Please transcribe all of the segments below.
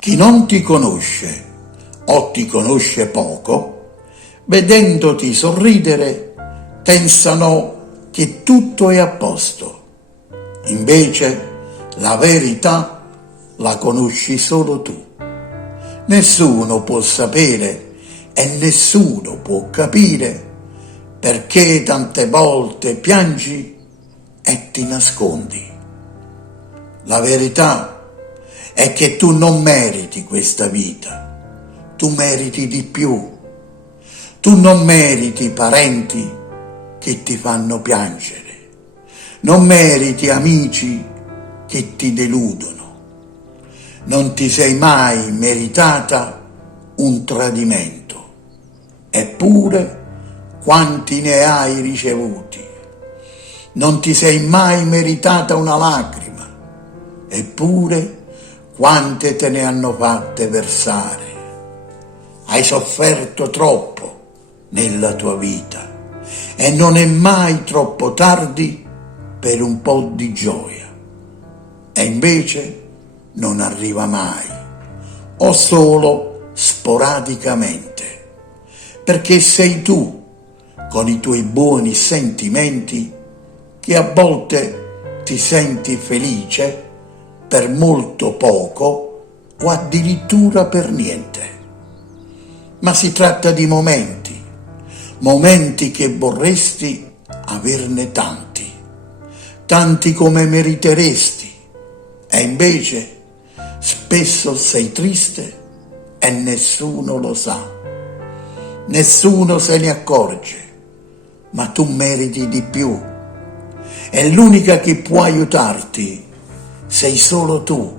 Chi non ti conosce o ti conosce poco, vedendoti sorridere, pensano che tutto è a posto. Invece la verità la conosci solo tu. Nessuno può sapere e nessuno può capire perché tante volte piangi e ti nascondi. La verità è che tu non meriti questa vita, tu meriti di più. Tu non meriti parenti che ti fanno piangere, non meriti amici che ti deludono, non ti sei mai meritata un tradimento, eppure quanti ne hai ricevuti. Non ti sei mai meritata una lacrima, eppure quante te ne hanno fatte versare. Hai sofferto troppo nella tua vita e non è mai troppo tardi per un po' di gioia. E invece non arriva mai, o solo sporadicamente, perché sei tu, con i tuoi buoni sentimenti, che a volte ti senti felice per molto poco o addirittura per niente. Ma si tratta di momenti che vorresti averne tanti come meriteresti, e invece spesso sei triste e nessuno lo sa, nessuno se ne accorge, ma tu meriti di più e l'unica che può aiutarti sei solo tu.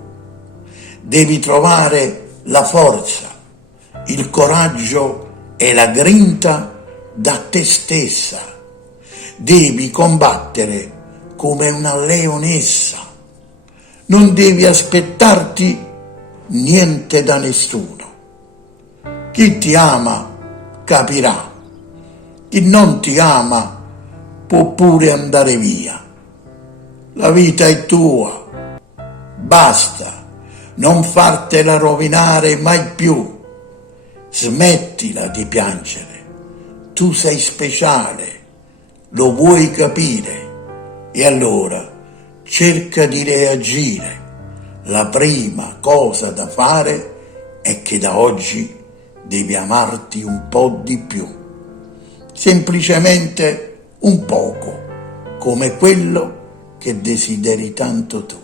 Devi trovare la forza, il coraggio e la grinta da te stessa. Devi combattere come una leonessa. Non devi aspettarti niente da nessuno. Chi ti ama capirà. Chi non ti ama può pure andare via. La vita è tua. Basta, non fartela rovinare mai più. Smettila di piangere. Tu sei speciale, lo vuoi capire, e allora cerca di reagire. La prima cosa da fare è che da oggi devi amarti un po' di più, semplicemente un poco, come quello che desideri tanto tu.